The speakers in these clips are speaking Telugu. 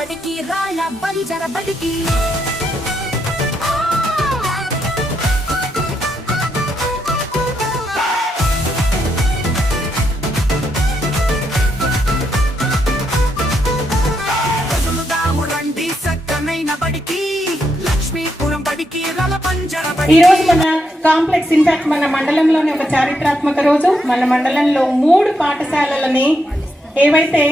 బడికి రాళ్ళ బంజర బడికి ఈ రోజు మన కాంప్లెక్స్ ఇన్ఫాక్ట్ మన మండలంలోని ఒక చారిత్రాత్మక రోజు. మన మండలంలో 3 పాఠశాలలని ఏవైతే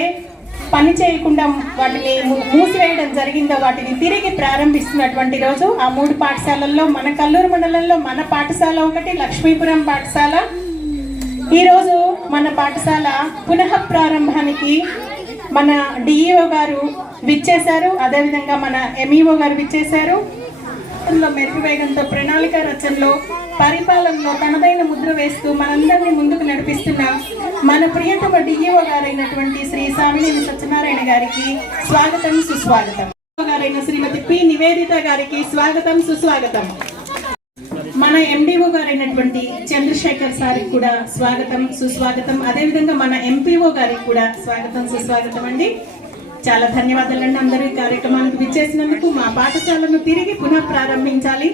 పని చేయకుండా వాటిని మూసివేయడం జరిగిందో వాటిని తిరిగి ప్రారంభిస్తున్నటువంటి రోజు. ఆ 3 పాఠశాలల్లో మన కల్లూరు మండలంలో మన పాఠశాల ఒకటి, లక్ష్మీపురం పాఠశాల. ఈరోజు మన పాఠశాల పునః ప్రారంభానికి మన డిఈఓ గారు విచ్చేశారు, అదేవిధంగా మన ఎంఈఓ గారు విచ్చేశారు. మెరుగు వేగంతో ప్రణాళిక రచనలో పరిపాలనలో తనదైన ముద్ర వేస్తూ మనందరినీ ముందుకు నడిపిస్తున్న మన ప్రియతమ డిఈఓ గారైనటువంటి శ్రీ సామినేని సత్యనారాయణ గారికి స్వాగతం సుస్వాగతం. గారైన శ్రీమతి పి నివేదిత గారికి స్వాగతం సుస్వాగతం. మన ఎండిఓ గారైనటువంటి చంద్రశేఖర్ సార్కి కూడా స్వాగతం సుస్వాగతం. అదేవిధంగా మన ఎంపీఓ గారికి కూడా స్వాగతం సుస్వాగతం అండి. చాలా ధన్యవాదాలండి అందరూ ఈ కార్యక్రమానికి విచ్చేసినందుకు. మా పాఠశాలను తిరిగి పునః ప్రారంభించాలి.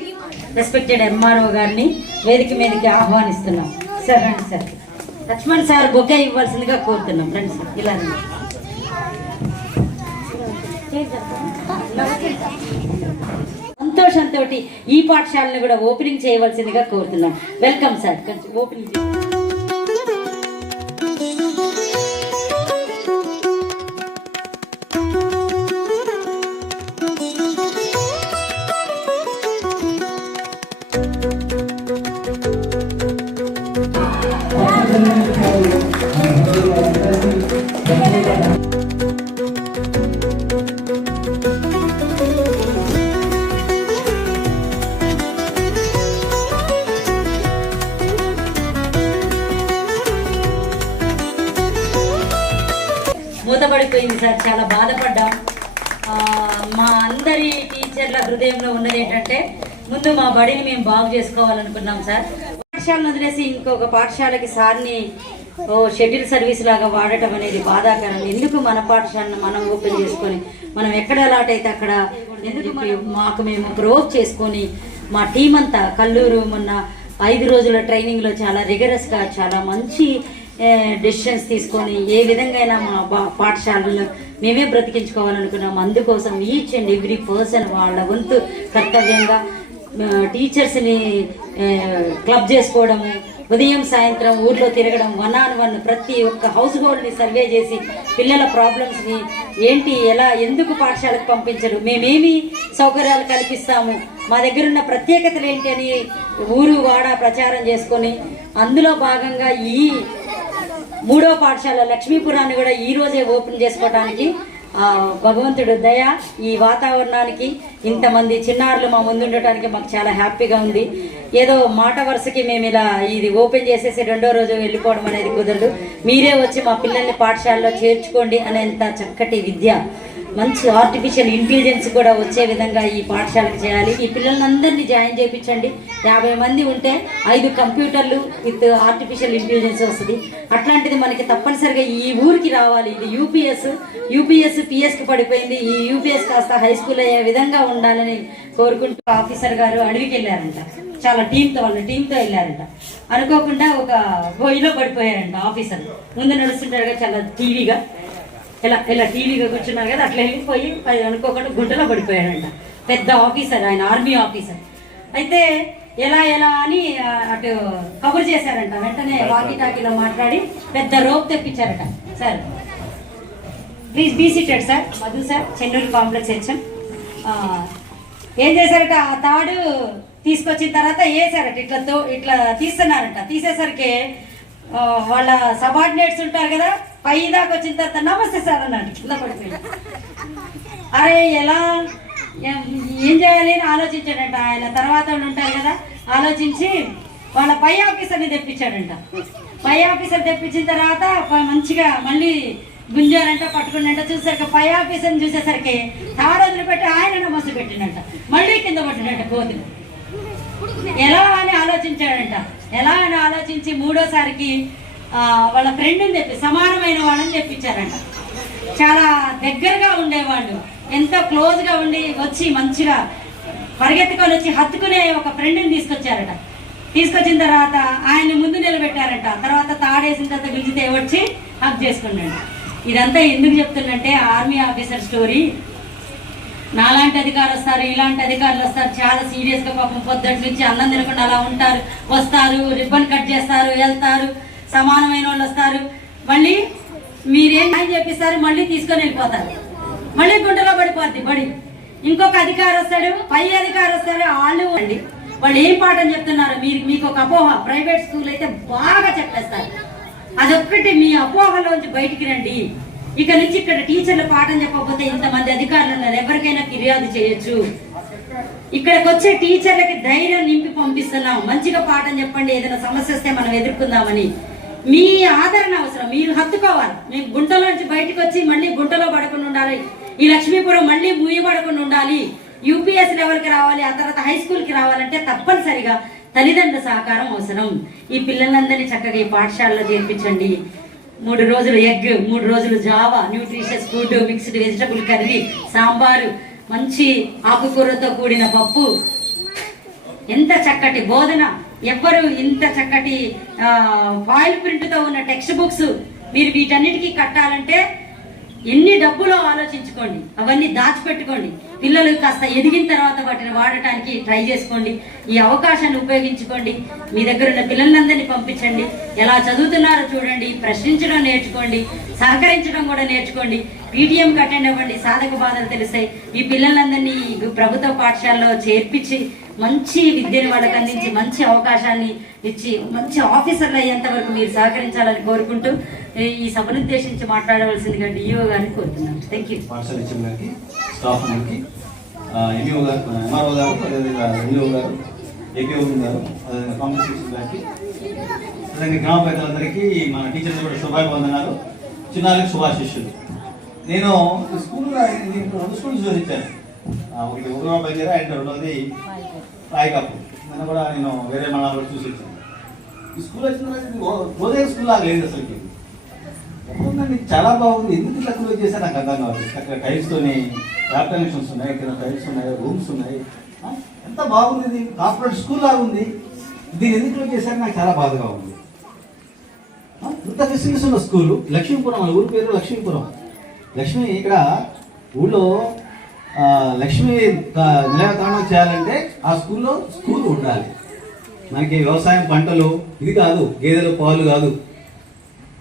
రెస్పెక్టెడ్ ఎంఆర్ఓ గారిని వేదిక మీదకి ఆహ్వానిస్తున్నాం. సార్ రండి సార్. లక్ష్మణ్ సార్ బొకే ఇవ్వాల్సిందిగా కోరుతున్నాం. రండి సార్, ఇలా రండి. సంతోషంతో ఈ పాఠశాలను కూడా ఓపెనింగ్ చేయవలసిందిగా కోరుతున్నాం. Welcome sir. ఓపెనింగ్ మూతపడిపోయింది సార్. చాలా బాధపడ్డాం. మా అందరి టీచర్ల హృదయంలో ఉన్నది ఏంటంటే ముందు మా బడిని మేము బాగు చేసుకోవాలనుకున్నాం సార్. పాఠశాలను వదిలేసి ఇంకొక పాఠశాలకి సార్ని షెడ్యూల్ సర్వీస్ లాగా వాడటం అనేది బాధాకరం. ఎందుకు మన పాఠశాలను మనం ఓపెన్ చేసుకొని మనం ఎక్కడ అలాట్ అయితే అక్కడ ఎందుకు మాకు మేము గ్రోప్ చేసుకొని మా టీం అంతా కల్లూరు మొన్న 5 రోజుల ట్రైనింగ్లో చాలా రిగరస్గా చాలా మంచి డెసిషన్స్ తీసుకొని ఏ విధంగా మా పాఠశాలను మేమే బ్రతికించుకోవాలనుకున్నాం. అందుకోసం ఈచ్ అండ్ ఎవ్రీ పర్సన్ వాళ్ళ వంతు కర్తవ్యంగా టీచర్స్ని క్లబ్ చేసుకోవడము, ఉదయం సాయంత్రం ఊర్లో తిరగడం, 1-on-1 ప్రతి ఒక్క హౌస్ హోల్డ్ని సర్వే చేసి పిల్లల ప్రాబ్లమ్స్ని ఏంటి, ఎలా, ఎందుకు పాఠశాలకు పంపించరు, మేమేమి సౌకర్యాలు కల్పిస్తాము, మా దగ్గర ఉన్న ప్రత్యేకతలు ఏంటి అని ఊరు వాడ ప్రచారం చేసుకొని అందులో భాగంగా ఈ 3వ పాఠశాల లక్ష్మీపురాన్ని కూడా ఈరోజే ఓపెన్ చేసుకోవడానికి భగవంతుడు దయ. ఈ వాతావరణానికి ఇంతమంది చిన్నారులు మా ముందు ఉండటానికి మాకు చాలా హ్యాపీగా ఉంది. ఏదో మాట వరుసకి మేము ఇలా ఇది ఓపెన్ చేసేసి 2వ రోజు వెళ్ళిపోవడం అనేది కుదరదు. మీరే వచ్చి మా పిల్లల్ని పాఠశాలలో చేర్చుకోండి అనేంత చక్కటి విద్య, మంచి ఆర్టిఫిషియల్ ఇంటెలిజెన్స్ కూడా వచ్చే విధంగా ఈ పాఠశాలకు చేయాలి. ఈ పిల్లలందరినీ జాయిన్ చేయించండి. 50 మంది ఉంటే 5 కంప్యూటర్లు విత్ ఆర్టిఫిషియల్ ఇంటెలిజెన్స్ వస్తుంది. అట్లాంటిది మనకి తప్పనిసరిగా ఈ ఊరికి రావాలి. ఇది యూపీఎస్ పిఎస్కి పడిపోయింది. ఈ యూపీఎస్ కాస్త హై స్కూల్ అయ్యే విధంగా ఉండాలని కోరుకుంటూ ఆఫీసర్ గారు అడవికి వెళ్ళారంట. చాలా వాళ్ళ టీంతో వెళ్ళారంట. అనుకోకుండా ఒక గొయ్యిలో పడిపోయారంట. ఆఫీసర్ ముందు నడుస్తుంటారుగా చాలా టీవీగా ఇలా టీవీగా కూర్చున్నారు కదా, అట్లా వెళ్ళిపోయి అనుకోకుండా గుంటలో పడిపోయాడంట. పెద్ద ఆఫీసర్, ఆయన ఆర్మీ ఆఫీసర్. అయితే ఎలా అని అటు కబుర్ చేశారంట. వెంటనే వాకీ టాకీలో మాట్లాడి పెద్ద రోప్ తెప్పించారట. Sir please be seated sir. Madhu sir, Chennur complex HM. ఏం చేశారట, ఆ తాడు తీసుకొచ్చిన తర్వాత వేసారట. ఇట్లా తీస్తున్నారంట. తీసేసరికి వాళ్ళ సబార్డినేట్స్ ఉంటారు కదా, పై దాకా వచ్చిన తర్వాత నమస్తే సార్ అన్నాడు. కింద పడిపోయింది. అరే ఎలా ఏం చేయాలి అని ఆలోచించాడంట ఆయన. తర్వాత ఉంటారు కదా, ఆలోచించి వాళ్ళ పై ఆఫీసర్ని తెప్పించాడంట. పై ఆఫీసర్ తెప్పించిన తర్వాత మంచిగా మళ్ళీ గుంజారంట, పట్టుకున్నంట. చూసరికి పై ఆఫీసర్ని చూసేసరికి తాడు వదిలిపెట్టి ఆయన నమస్తే పెట్టిండంట. మళ్ళీ కింద పట్టినట్ట కోతులు. ఎలా అని ఆలోచించాడంట. ఎలా అని ఆలోచించి 3వసారికి వాళ్ళ ఫ్రెండ్ని సమానమైన వాళ్ళని తెప్పించారంట. చాలా దగ్గరగా ఉండేవాళ్ళు. ఎంతో క్లోజ్గా ఉండి వచ్చి మంచిగా పరిగెత్తుకొని వచ్చి హత్తుకునే ఒక ఫ్రెండ్ని తీసుకొచ్చారట. తీసుకొచ్చిన తర్వాత ఆయన్ని ముందు నిలబెట్టారట. తర్వాత తాడేసిన తర్వాత పిలిచితే వచ్చి హక్ చేసుకున్నాడు. ఇదంతా ఎందుకు చెప్తున్నంటే ఆర్మీ ఆఫీసర్ స్టోరీ. నాలాంటి అధికారులు వస్తారు, ఇలాంటి అధికారులు వస్తారు, చాలా సీరియస్గా పాపం పొద్దుటి నుంచి అన్నం తినకుండా అలా ఉంటారు, వస్తారు, రిబ్బన్ కట్ చేస్తారు, వెళ్తారు, సమానమైన వాళ్ళు వస్తారు, మళ్ళీ మీరేం చెప్పిస్తారు, మళ్ళీ తీసుకొని వెళ్ళిపోతారు, మళ్ళీ గుంటలో పడిపోద్ది బడి. ఇంకొక అధికారి వస్తాడు, పై అధికారి వస్తాడు, వాళ్ళు ఏం పాఠం చెప్తున్నారు మీకు ఒక అపోహ. ప్రైవేట్ స్కూల్ అయితే బాగా చెప్పేస్తారు. అదొక్కటి మీ అపోహలోంచి బయటికి రండి. ఇక నుంచి ఇక్కడ టీచర్లు పాఠం చెప్పకపోతే ఇంతమంది అధికారులు ఉన్నారు, ఎవరికైనా ఫిర్యాదు చేయొచ్చు. ఇక్కడికి వచ్చే టీచర్లకి ధైర్యం నింపి పంపిస్తున్నాం. మంచిగా పాఠం చెప్పండి, ఏదైనా సమస్య వస్తే మనం ఎదుర్కొందామని. మీ ఆదరణ అవసరం, మీరు హత్తుకోవాలి. మేము గుంటలోంచి బయటకు వచ్చి మళ్ళీ గుంటలో పడకుండా ఉండాలి. ఈ లక్ష్మీపురం మళ్ళీ మూయబడకుండా ఉండాలి. యూపీఎస్ లెవెల్కి రావాలి, ఆ తర్వాత హై స్కూల్కి రావాలంటే తప్పనిసరిగా తల్లిదండ్రుల సహకారం అవసరం. ఈ పిల్లలందరినీ చక్కగా ఈ పాఠశాలలో చేర్పించండి. 3 రోజులు ఎగ్, 3 రోజులు Java, nutritious food, mixed vegetable curry, sambar, మంచి ఆకుకూరతో కూడిన పప్పు, ఎంత చక్కటి బోధన. ఎవ్వరు ఇంత చక్కటి ఫాయిల్ ప్రింట్తో ఉన్న టెక్స్ట్ బుక్స్ మీరు వీటన్నిటికీ కట్టాలంటే ఎన్ని డబ్బులో ఆలోచించుకోండి, అవన్నీ దాచిపెట్టుకోండి. పిల్లలు కాస్త ఎదిగిన తర్వాత వాటిని వాడటానికి ట్రై చేసుకోండి. ఈ అవకాశాన్ని ఉపయోగించుకోండి. మీ దగ్గర ఉన్న పిల్లలందరినీ పంపించండి. ఎలా చదువుతున్నారో చూడండి, ప్రశ్నించడం నేర్చుకోండి, సహకరించడం కూడా నేర్చుకోండి. పీటీఎంకి అటెండ్ అవ్వండి, సాధక బాధలు తెలుస్తాయి. ఈ పిల్లలందరినీ ప్రభుత్వ పాఠశాలలో చేర్పించి మంచి విద్యను వాళ్ళకి అందించి మంచి అవకాశాన్ని ఇచ్చి మంచి ఆఫీసర్లు అయ్యేంత వరకు మీరు సహకరించాలని కోరుకుంటూ ఈ సభను ఉద్దేశించి మాట్లాడవలసిందిగా డిఓ గారిని కోరుతున్నాను. Thank you. పాఠశాల హెచ్ఎంకి, స్టాఫ్ అందరికి, ఎంఈఓ గారు, ఎంఆర్ఓ గారు, అదేవిధంగా ఎంఈఓ గారు, ఏపీఓ గారు, అదేవిధంగా కాంపిటీషన్ గారికి, అదేవిధంగా గ్రామ పెద్దలందరికీ మన టీచర్స్ కూడా శుభాభివందనాలు, చిన్నారికి శుభాశిష్యులు. నేను స్కూల్లో 2 స్కూల్స్ చూపించాను. ఒకటి ఊరుగా బయలుదేరా అండ్ రెండోది రాయకాపు. నేను కూడా వేరే మండలాల్లో చూసి వచ్చాను. ఈ స్కూల్ వచ్చిన రోజు స్కూల్ లాగా లేదు అసలుకి. ఎప్పుడుందండి, చాలా బాగుంది. ఎందుకు ఇట్లా క్లోజ్ చేశారు నాకు అర్థం కావాలి. అక్కడ టైల్స్తోని ల్యాబ్ కనెక్షన్స్ ఉన్నాయి, ఇక్కడ టైల్స్ ఉన్నాయి, రూమ్స్ ఉన్నాయి. ఎంత బాగుంది, ఇది కార్పొరేట్ స్కూల్ లాగా ఉంది. దీన్ని ఎందుకు క్లోజ్ చేశారు నాకు చాలా బాధగా ఉంది. ఇంత ఫెసిలిటీస్ ఉన్న స్కూలు లక్ష్మీపురం, మన ఊరి పేరు లక్ష్మీపురం. లక్ష్మి ఇక్కడ ఊళ్ళో లక్ష్మీ నిలయతాండం చేయాలంటే ఆ స్కూల్లో స్కూల్ ఉండాలి. మనకి వ్యవసాయం, పంటలు ఇది కాదు, గేదెలు పాలు కాదు.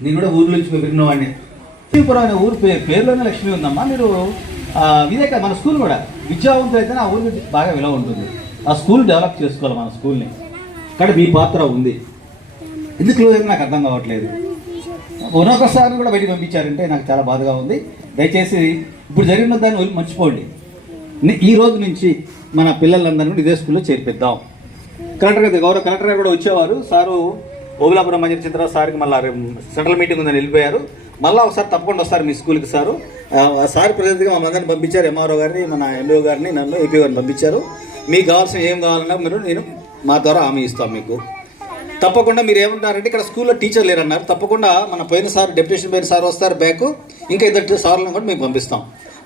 నేను కూడా ఊరు నుంచి పెరిగినవాడిని. లక్ష్మీపురం అనే ఊరు పేరులోనే లక్ష్మి ఉందమ్మా. మీరు ఇదే కదా మన స్కూల్ కూడా విద్యావంతులు అయితే ఆ ఊరికి బాగా విలువ ఉంటుంది. ఆ స్కూల్ డెవలప్ చేసుకోవాలి మన స్కూల్ని. ఇక్కడ మీ పాత్ర ఉంది. ఎందుకు నాకు అర్థం కావట్లేదు. ఉన్నొకసారి కూడా బయటికి పంపించారంటే నాకు చాలా బాధగా ఉంది. దయచేసి ఇప్పుడు జరిగిన దాన్ని మర్చిపోండి. ఈ రోజు నుంచి మన పిల్లలందరినీ ఇదే స్కూల్లో చేర్పిద్దాం. గౌరవ కలెక్టర్ గారు కూడా వచ్చేవారు. సారు ఓబులాపురం మంజరి చంద్రరావు సార్కి మళ్ళీ సెంట్రల్ మీటింగ్ ఉందని వెళ్ళిపోయారు. మళ్ళీ ఒకసారి తప్పకుండా వస్తారు మీ స్కూల్కి సారు. సార్ ప్రతినిధిగా మమ్మల్ని పంపించారు. ఎంఆర్ఓ గారిని, మన ఎంఓ గారిని, నన్ను ఏపీ గారిని పంపించారు. మీకు కావాల్సిన ఏం కావాలన్నా నేను మా ద్వారా హామీ ఇస్తాం మీకు. తప్పకుండా మీరు ఏమంటారంటే ఇక్కడ స్కూల్లో టీచర్ లేరన్నారు. తప్పకుండా మన పోయిన సార్ డెప్యుటేషన్ పోయిన సార్ వస్తారు బ్యాక్. ఇంకా 2 సార్లను కూడా మేము పంపిస్తాం.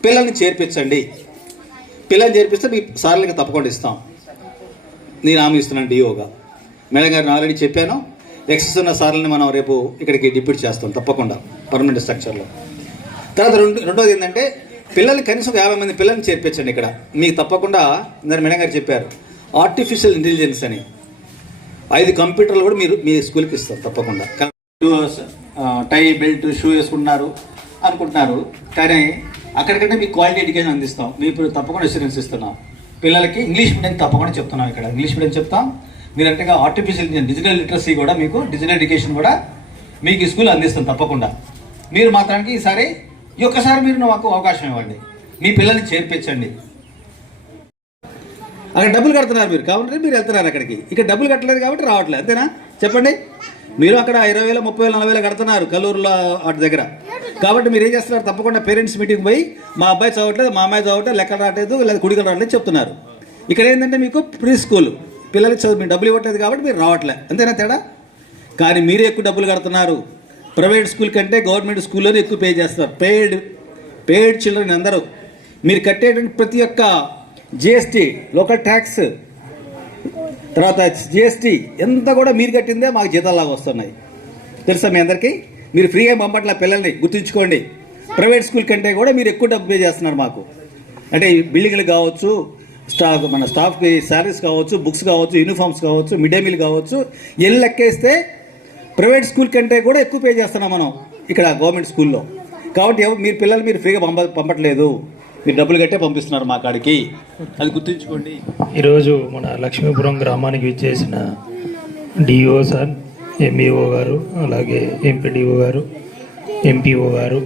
పిల్లల్ని చేర్పించండి. పిల్లల్ని చేర్పిస్తే మీ సార్లకి తప్పకుండా ఇస్తాం. నేను హామీ ఇస్తున్నాను డిఓగా. మేడం గారిని ఆల్రెడీ చెప్పాను. ఎక్సెస్ ఉన్న సార్లని మనం రేపు ఇక్కడికి డిప్యూట్ చేస్తాం తప్పకుండా పర్మనెంట్ స్ట్రక్చర్లో. తర్వాత రెండోది ఏంటంటే పిల్లల్ని కనీసం 50 మంది పిల్లల్ని చేర్పించండి ఇక్కడ. మీకు తప్పకుండా ఇందాక మేడం గారు చెప్పారు ఆర్టిఫిషియల్ ఇంటెలిజెన్స్ అని 5 కంప్యూటర్లు కూడా మీరు మీ స్కూల్కి ఇస్తాం తప్పకుండా. టై, బెల్ట్, షూ వేసుకుంటున్నారు అనుకుంటున్నారు, కానీ అక్కడికంటే మీకు క్వాలిటీ ఎడ్యుకేషన్ అందిస్తాం. మేము ఇప్పుడు తప్పకుండా అష్యూరెన్స్ ఇస్తున్నాం. పిల్లలకి ఇంగ్లీష్ మీడియం తప్పకుండా చెప్తున్నాం. ఇక్కడ ఇంగ్లీష్ మీడియం చెప్తాం. మీరు అంటే ఆర్టిఫిషియల్ డిజిటల్ లిటరసీ కూడా మీకు, డిజిటల్ ఎడ్యుకేషన్ కూడా మీకు ఈ స్కూల్ అందిస్తాం తప్పకుండా. మీరు మాత్రానికి ఈసారి ఒక్కసారి మీరు మాకు అవకాశం ఇవ్వండి. మీ పిల్లల్ని చేర్పించండి. అక్కడ డబ్బులు కడుతున్నారు మీరు కాబట్టి మీరు వెళ్తున్నారు అక్కడికి. ఇక్కడ డబ్బులు కట్టలేదు కాబట్టి రావట్లేదు, అంతేనా? చెప్పండి. మీరు అక్కడ 20,000, 30,000, 40,000 కడుతున్నారు కల్లూరులో వాటి దగ్గర. కాబట్టి మీరు ఏం చేస్తున్నారు? తప్పకుండా పేరెంట్స్ మీటింగ్ పోయి మా అబ్బాయి చదవట్లేదు, మా అమ్మాయి చదవట్లేదు, లెక్కలు రావట్లేదు, లేదా కుడికలు రావట్లేదు చెప్తున్నారు. ఇక్కడ ఏంటంటే మీకు ప్రీ స్కూల్ పిల్లలకి చదువు మీరు డబ్బులు ఇవ్వట్లేదు కాబట్టి మీరు రావట్లేదు, అంతేనా తేడా? కానీ మీరే ఎక్కువ డబ్బులు కడుతున్నారు. ప్రైవేట్ స్కూల్ కంటే గవర్నమెంట్ స్కూల్లోనే ఎక్కువ పే చేస్తారు. పెయిడ్ చిల్డ్రన్ అందరూ మీరు కట్టేటువంటి ప్రతి ఒక్క జిఎస్టీ, లోకల్ ట్యాక్స్, తర్వాత జిఎస్టీ ఎంత కూడా మీరు కట్టిందే మాకు జీతాల్లాగా వస్తున్నాయి. తెలుసా మీ అందరికీ? మీరు ఫ్రీగా పంపట్ల పిల్లల్ని, గుర్తుంచుకోండి. ప్రైవేట్ స్కూల్ కంటే కూడా మీరు ఎక్కువ డబ్బు పే చేస్తున్నారు మాకు. అంటే బిల్డింగ్లు కావచ్చు, మన స్టాఫ్కి శాలరీస్ కావచ్చు, బుక్స్ కావచ్చు, యూనిఫామ్స్ కావచ్చు, మిడ్ డే మీల్ కావచ్చు, ఎల్లు లెక్కేస్తే ప్రైవేట్ స్కూల్ కంటే కూడా ఎక్కువ పే చేస్తున్నాం మనం ఇక్కడ గవర్నమెంట్ స్కూల్లో. కాబట్టి మీరు పిల్లలు మీరు ఫ్రీగా పంపట్లేదు, మీరు డబ్బులు కట్టే పంపిస్తున్నారు మా కాడికి, అది గుర్తుంచుకోండి. ఈరోజు మన లక్ష్మీపురం గ్రామానికి విచ్చేసిన డిఓ సార్, ఎంఈఓ గారు, అలాగే ఎంపీడీఓ గారు, ఎంపీఓ గారు,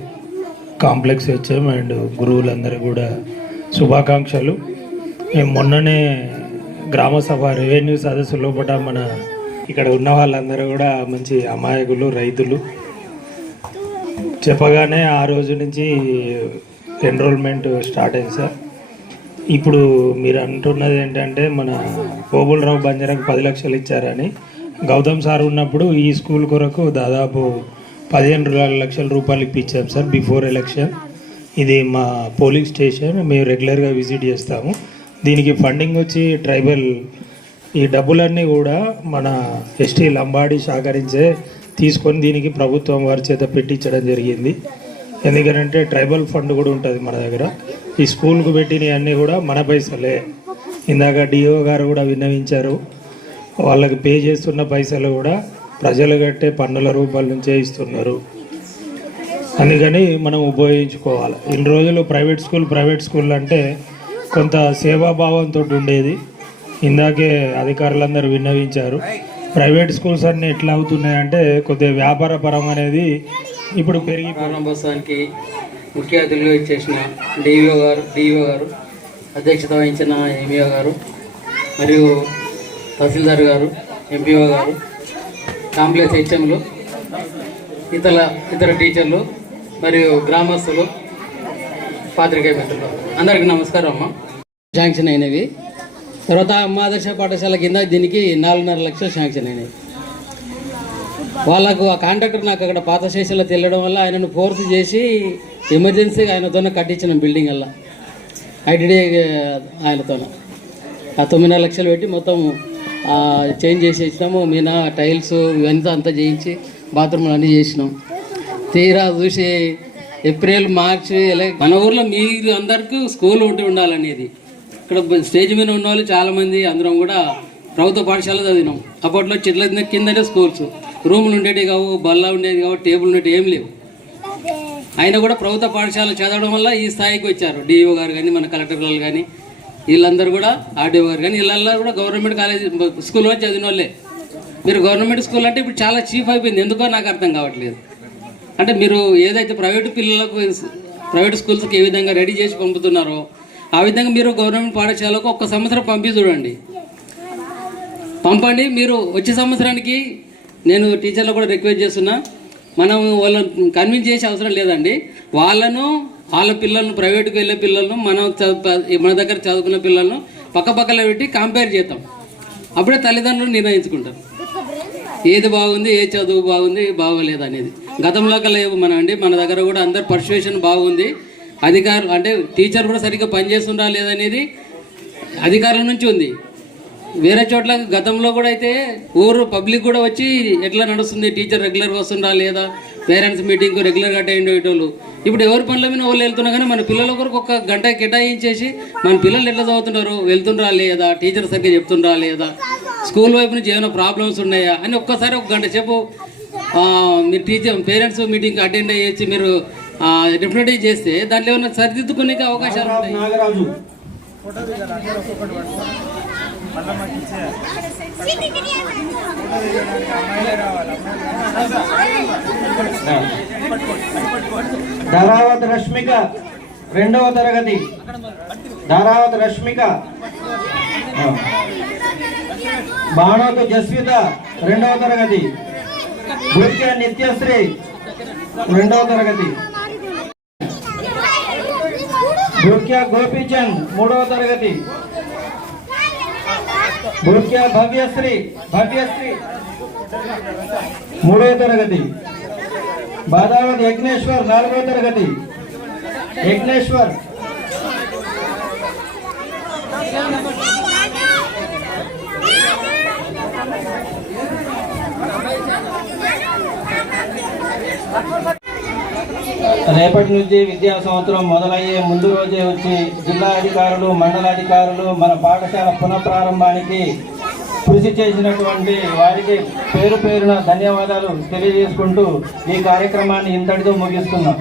కాంప్లెక్స్ హెచ్ఎం అండ్ గురువులందరూ కూడా శుభాకాంక్షలు. మేము మొన్ననే గ్రామ సభ రెవెన్యూ సదస్సు లోపల మన ఇక్కడ ఉన్న వాళ్ళందరూ కూడా మంచి అమాయకులు, రైతులు. చెప్పగానే ఆ రోజు నుంచి ఎన్రోల్మెంట్ స్టార్ట్ అయింది సార్. ఇప్పుడు మీరు అంటున్నది ఏంటంటే మన కోబులరావు బంజారాకు 10 లక్షలు ఇచ్చారని. గౌతమ్ సార్ ఉన్నప్పుడు ఈ స్కూల్ కొరకు దాదాపు 15 లక్షల రూపాయలు ఇప్పించాం సార్ బిఫోర్ ఎలక్షన్. ఇది మా పోలింగ్ స్టేషన్, మేము రెగ్యులర్గా విజిట్ చేస్తాము. దీనికి ఫండింగ్ వచ్చి ట్రైబల్, ఈ డబ్బులన్నీ కూడా మన ఎస్టీ లంబాడి సహకరించే తీసుకొని దీనికి ప్రభుత్వం వారి చేత పెట్టించడం జరిగింది. ఎందుకంటే ట్రైబల్ ఫండ్ కూడా ఉంటుంది మన దగ్గర. ఈ స్కూల్కు పెట్టినవి అన్నీ కూడా మన పైసలే. ఇందాక డిఓ గారు కూడా విన్నవించారు, వాళ్ళకి పే చేస్తున్న పైసలు కూడా ప్రజలు కట్టే పన్నుల రూపాయల నుంచే ఇస్తున్నారు. అందుకని మనం ఉపయోగించుకోవాలి. ఇన్ని రోజులు ప్రైవేట్ స్కూల్ అంటే కొంత సేవాభావంతో ఉండేది. ఇందాకే అధికారులందరూ విన్నవించారు. ప్రైవేట్ స్కూల్స్ అన్నీ ఎట్లా అవుతున్నాయంటే కొద్దిగా వ్యాపార పరం అనేది ఇప్పుడు పెరిగి. ప్రారంభోత్సవానికి ముఖ్య అతిథులు ఇచ్చేసిన డిఓ గారు, అధ్యక్షత వహించిన ఎంఈఓ గారు, మరియు తహసీల్దార్ గారు, ఎంపీఓ గారు, కాంప్లెక్స్ హెచ్ఎంలు, ఇతర టీచర్లు మరియు గ్రామస్తులు, పాత్రికేయ మిత్రులు అందరికీ నమస్కారం. అమ్మ శాంక్షన్ అయినవి. తర్వాత అమ్మ ఆదర్శ పాఠశాల కింద దీనికి 4.5 లక్షలు శాంక్షన్ అయినాయి. వాళ్ళకు ఆ కాంట్రాక్టర్ నాకు అక్కడ పాత స్టేషన్లో తెల్లడం వల్ల ఆయనను ఫోర్స్ చేసి ఎమర్జెన్సీగా ఆయనతోనే కట్టించిన బిల్డింగ్ వల్ల ఐటీడీ ఆయనతో ఆ 9.5 లక్షలు పెట్టి మొత్తం చేంజ్ చేసి ఇచ్చినాము. మీనా టైల్స్ ఇవంతా అంతా చేయించి బాత్రూమ్లు అన్నీ చేసినాం. తీరా చూసి ఏప్రిల్ మార్చి మన ఊర్లో మీరు అందరికీ స్కూల్ ఉండాలనేది. ఇక్కడ స్టేజ్ మీద ఉన్న వాళ్ళు చాలామంది అందరం కూడా ప్రభుత్వ పాఠశాల చదివినాం. అప్పట్లో చెట్ల కిందనే స్కూల్స్, రూములు ఉండేవి కావు, బల్ల ఉండేది కావు, టేబుల్ ఉండేవి ఏం లేవు. అయినా కూడా ప్రభుత్వ పాఠశాల చదవడం వల్ల ఈ స్థాయికి వచ్చారు. డిఓ గారు కానీ, మన కలెక్టర్ గారు కానీ, వీళ్ళందరూ కూడా ఆర్డీఓ గారు కానీ, వీళ్ళందరూ కూడా గవర్నమెంట్ కాలేజ్ స్కూల్లో చదివిన వాళ్ళే. మీరు గవర్నమెంట్ స్కూల్ అంటే ఇప్పుడు చాలా చీప్ అయిపోయింది. ఎందుకో నాకు అర్థం కావట్లేదు. అంటే మీరు ఏదైతే ప్రైవేట్ స్కూల్స్కి ఏ విధంగా రెడీ చేసి పంపుతున్నారో ఆ విధంగా మీరు గవర్నమెంట్ పాఠశాలకు 1 సంవత్సరం పంపి చూడండి, పంపండి. మీరు వచ్చే సంవత్సరానికి నేను టీచర్లు కూడా రిక్వెస్ట్ చేస్తున్నా, మనం వాళ్ళని కన్విన్స్ చేసే అవసరం లేదండి. వాళ్ళ పిల్లలను, ప్రైవేట్కి వెళ్ళే పిల్లలను, మన దగ్గర చదువుకున్న పిల్లలను పక్కపక్కలో పెట్టి కంపేర్ చేద్దాం. అప్పుడే తల్లిదండ్రులు నిర్ణయించుకుంటారు ఏది బాగుంది, ఏ చదువు బాగుంది, బాగోలేదు అనేది. గతంలో లేవు మన దగ్గర కూడా అందరు పర్సువేషన్ బాగుంది. అధికారులు అంటే టీచర్ కూడా సరిగ్గా పనిచేస్తుందా లేదనేది అధికారుల నుంచి ఉంది. వేరే చోట్ల గతంలో కూడా అయితే ఊరు పబ్లిక్ కూడా వచ్చి ఎట్లా నడుస్తుంది, టీచర్ రెగ్యులర్గా వస్తుందా లేదా, పేరెంట్స్ మీటింగ్ రెగ్యులర్గా అటెండ్ అయ్యేటోళ్ళు. ఇప్పుడు ఎవరి పనుల మీద వాళ్ళు వెళ్తున్నా కానీ మన పిల్లల కొరకు 1 గంట కేటాయించేసి మన పిల్లలు ఎట్లా చదువుతున్నారు, వెళ్తుండ్రా లేదా, టీచర్ సరిగ్గా చెప్తుండ్రా లేదా, స్కూల్ వైపు నుంచి ఏమైనా ప్రాబ్లమ్స్ ఉన్నాయా అని ఒక్కసారి 1 గంట సేపు మీరు పేరెంట్స్ మీటింగ్ అటెండ్ అయ్యేసి మీరు రిప్రజెంట్ చేస్తే దాంట్లో ఏమైనా సరిదిద్దుకునే అవకాశాలు ఉంటాయి. నాగరాజు ధారావత్ రష్మిక 2వ తరగతి, ధారావత్ రష్మిక. బాణోతు జస్విత 2వ తరగతి, భూక్య నిత్యశ్రీ 2వ తరగతి, భూక్య గోపీచంద్ 3వ తరగతి, భూక్య భవ్యశ్రీ 3వ తరగతి, బాదావత్ యజ్ఞేశ్వర్ 4వ తరగతి, యజ్ఞేశ్వర్ రేపటి నుంచి విద్యా సంవత్సరం మొదలయ్యే ముందు రోజే వచ్చి జిల్లా అధికారులు, మండలాధికారులు మన పాఠశాల పునఃప్రారంభానికి కృషి చేసినటువంటి వారికి పేరు పేరున ధన్యవాదాలు తెలియజేసుకుంటూ ఈ కార్యక్రమాన్ని ఇంతటితో ముగిస్తున్నాం.